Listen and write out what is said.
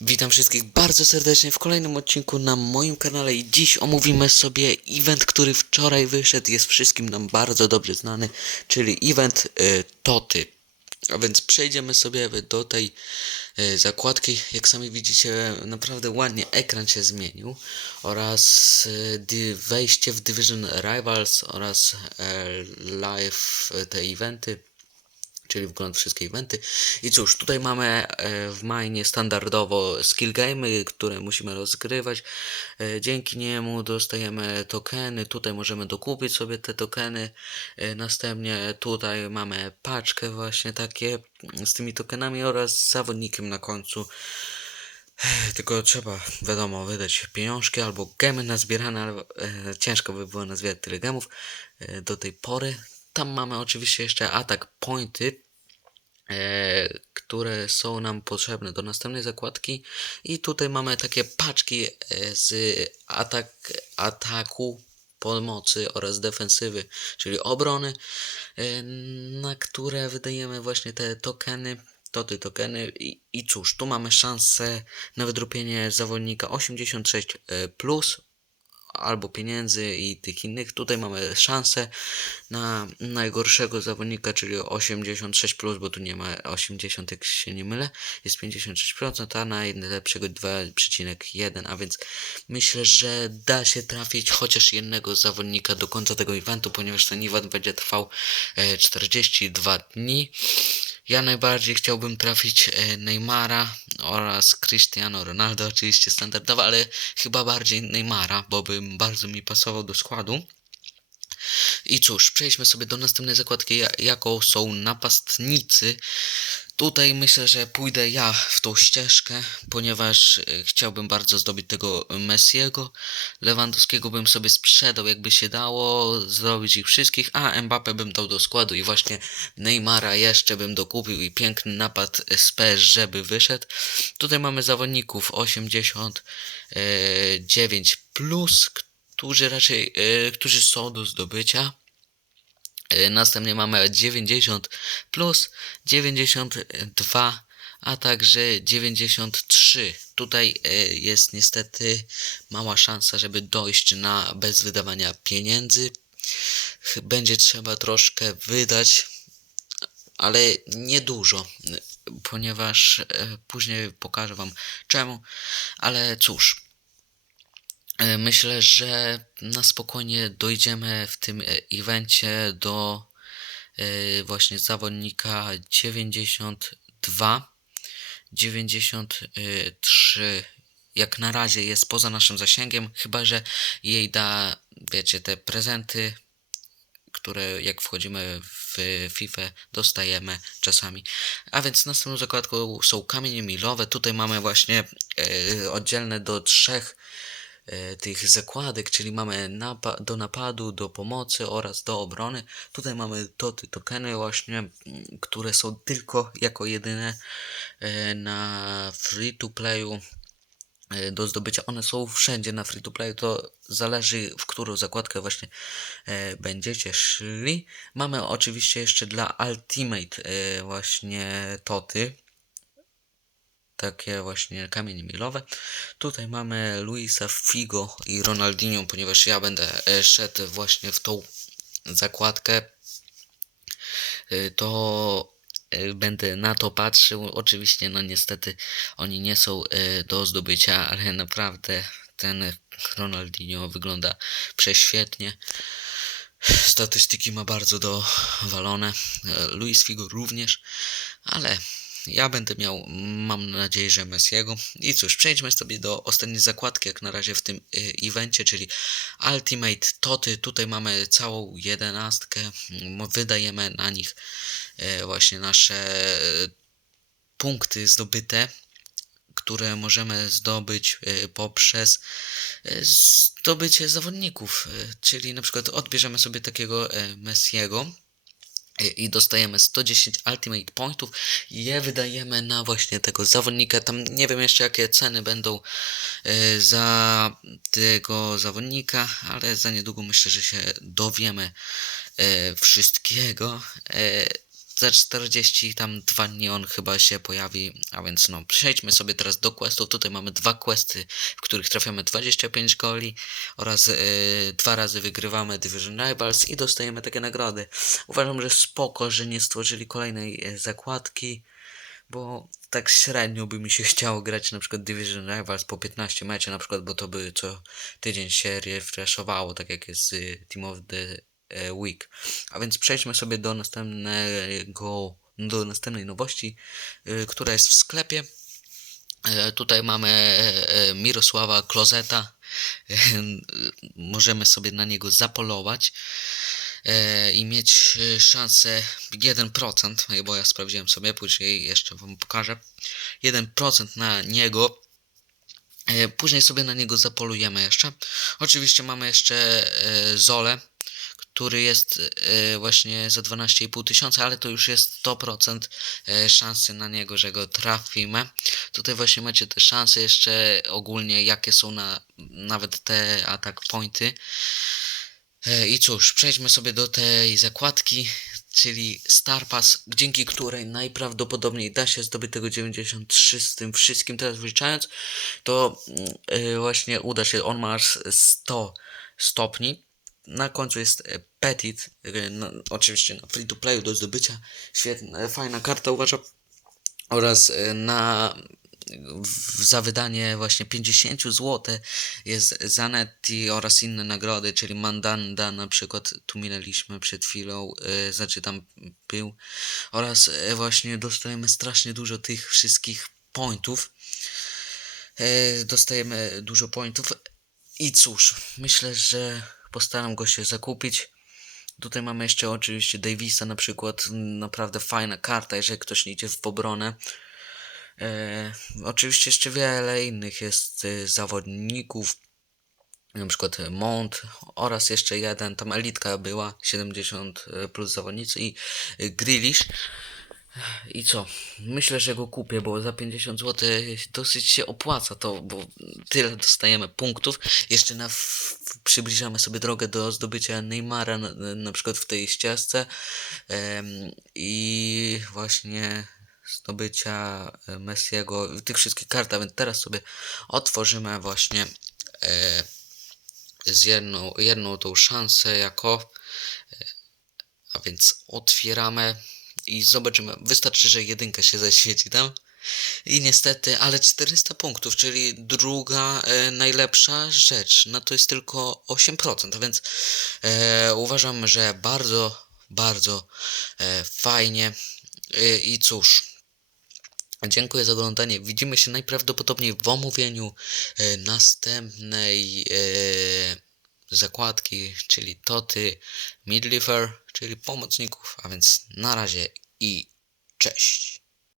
Witam wszystkich bardzo serdecznie w kolejnym odcinku na moim kanale i dziś omówimy sobie event, który wczoraj wyszedł, jest wszystkim nam bardzo dobrze znany, czyli event y, Toty. A więc przejdziemy sobie do tej y, zakładki, jak sami widzicie naprawdę ładnie ekran się zmienił oraz y, wejście w Division Rivals oraz e, live te eventy czyli wgląd wszystkie eventy. I cóż, tutaj mamy e, w mainie standardowo skill gamey, które musimy rozgrywać. E, Dzięki niemu dostajemy tokeny, tutaj możemy dokupić sobie te tokeny. E, Następnie tutaj mamy paczkę właśnie takie z tymi tokenami oraz zawodnikiem na końcu. Tylko trzeba, wiadomo, wydać pieniążki albo gemy nazbierane, ale ciężko by było nazbierać tyle gemów do tej pory. Tam mamy oczywiście jeszcze atak pointy, e, które są nam potrzebne do następnej zakładki. I tutaj mamy takie paczki e, z atak, ataku, pomocy oraz defensywy, czyli obrony, e, na które wydajemy właśnie te tokeny. Toty tokeny i, i cóż, tu mamy szansę na wydropienie zawodnika 86 e, plus albo pieniędzy i tych innych. Tutaj mamy szansę na najgorszego zawodnika, czyli 86, plus, bo tu nie ma 80, jak się nie mylę. Jest 56%, a na najlepszego 2,1, a więc myślę, że da się trafić chociaż jednego zawodnika do końca tego eventu, ponieważ ten event będzie trwał e, 42 dni. Ja najbardziej chciałbym trafić e, Neymara oraz Cristiano Ronaldo, oczywiście standardowo, ale chyba bardziej Neymara, bo bym bardzo mi pasował do składu. I cóż, przejdźmy sobie do następnej zakładki, ja- jaką są napastnicy. Tutaj myślę, że pójdę ja w tą ścieżkę, ponieważ e, chciałbym bardzo zdobyć tego Messiego. Lewandowskiego bym sobie sprzedał, jakby się dało, zrobić ich wszystkich, a Mbappe bym dał do składu i właśnie Neymara jeszcze bym dokupił i piękny napad z PSG by wyszedł. Tutaj mamy zawodników 89 plus, którzy raczej, e, którzy są do zdobycia. E, Następnie mamy 90 plus 92, a także 93. Tutaj e, jest niestety mała szansa, żeby dojść na bez wydawania pieniędzy. Będzie trzeba troszkę wydać, ale niedużo, ponieważ e, później pokażę Wam czemu. Ale cóż, Myślę, że na spokojnie dojdziemy w tym e, evencie do e, właśnie zawodnika 92, 93. Jak na razie jest poza naszym zasięgiem, chyba że jej da, wiecie, te prezenty, które jak wchodzimy w FIFA dostajemy czasami. A więc następną zakładką są kamienie milowe. Tutaj mamy właśnie e, oddzielne do trzech e, tych zakładek, czyli mamy napa- do napadu, do pomocy oraz do obrony. Tutaj mamy toty, tokeny właśnie, które są tylko jako jedyne e, na free to playu e, do zdobycia. One są wszędzie na free to play, to zależy w którą zakładkę właśnie e, będziecie szli. Mamy oczywiście jeszcze dla Ultimate e, właśnie toty. Takie właśnie kamienie milowe. Tutaj mamy Luisa Figo i Ronaldinho, ponieważ ja będę e, szedł właśnie w tą zakładkę. E, To e, będę na to patrzył. Oczywiście, no niestety oni nie są do zdobycia, ale naprawdę ten Ronaldinho wygląda prześwietnie. Statystyki ma bardzo dowalone. Luis Figo również, ale ja będę miał, mam nadzieję, że Messiego. I cóż, przejdźmy sobie do ostatniej zakładki, jak na razie w tym y, evencie, czyli Ultimate Toty. Tutaj mamy całą jedenastkę. M, Wydajemy na nich e, właśnie nasze e, punkty zdobyte, które możemy zdobyć poprzez zdobycie zawodników. Czyli na przykład odbierzemy sobie takiego Messiego i dostajemy 110 Ultimate Pointów i je wydajemy na właśnie tego zawodnika. Tam nie wiem jeszcze jakie ceny będą e, za tego zawodnika, ale za niedługo myślę, że się dowiemy e, wszystkiego. E, za 40 tam dwa dni on chyba się pojawi, a więc no, przejdźmy sobie teraz do questów. Tutaj mamy dwa questy, w których trafiamy 25 goli oraz yy, dwa razy wygrywamy Division Rivals i dostajemy takie nagrody. Uważam, że spoko, że nie stworzyli kolejnej e, zakładki, bo tak średnio by mi się chciało grać na przykład Division Rivals po 15 meczy na przykład, bo to by co tydzień się refreshowało, tak jak jest z Team of the Week. A więc przejdźmy sobie do następnego, do następnej nowości, y, która jest w sklepie. E, Tutaj mamy e, e, Mirosława Klozeta. E, Możemy sobie na niego zapolować e, i mieć e, szansę 1%, bo ja sprawdziłem sobie, później jeszcze wam pokażę. 1% na niego. E, Później sobie na niego zapolujemy jeszcze. Oczywiście mamy jeszcze e, Zole, który jest e, właśnie za 12,5 tysiąca, ale to już jest 100% e, szansy na niego, że go trafimy. Tutaj właśnie macie te szanse jeszcze ogólnie, jakie są na nawet te attack pointy. E, I cóż, przejdźmy sobie do tej zakładki, czyli Star Pass, dzięki której najprawdopodobniej da się zdobyć tego 93 z tym wszystkim teraz wliczając, to yy, właśnie uda się, on ma aż 100 stopni. Na końcu jest e, Petit, yy, no, oczywiście na free to playu do zdobycia, świetna, e, fajna karta uważam, oraz e, na za wydanie właśnie 50 zł jest Zanetti oraz inne nagrody, czyli Mandanda na przykład, tu minęliśmy przed chwilą, yy, znaczy tam był, oraz e, właśnie dostajemy strasznie dużo tych wszystkich pointów. E, dostajemy dużo pointów. I cóż, myślę, że postaram go się zakupić. Tutaj mamy jeszcze oczywiście Davisa na przykład, naprawdę fajna karta, jeżeli ktoś nie idzie w obronę. E, oczywiście jeszcze wiele innych jest e, zawodników, na przykład Mount oraz jeszcze jeden, tam elitka była, 70 plus zawodnicy i e, Grealish. I co? Myślę, że go kupię, bo za 50 zł dosyć się opłaca to, bo tyle dostajemy punktów. Jeszcze na przybliżamy sobie drogę do zdobycia Neymara, na, na przykład w tej ścieżce. I właśnie zdobycia e, Messiego, tych wszystkich kart, więc teraz sobie otworzymy właśnie e, z jedną, jedną tą szansę jako e, a więc otwieramy i zobaczymy. Wystarczy, że jedynka się zaświeci tam. I niestety, ale 400 punktów, czyli druga e, najlepsza rzecz. No to jest tylko 8%, a więc e, uważam, że bardzo, bardzo e, fajnie. E, I cóż. Dziękuję za oglądanie. Widzimy się najprawdopodobniej w omówieniu e, następnej e, zakładki, czyli Toty Midlifer, czyli pomocników. A więc na razie i cześć.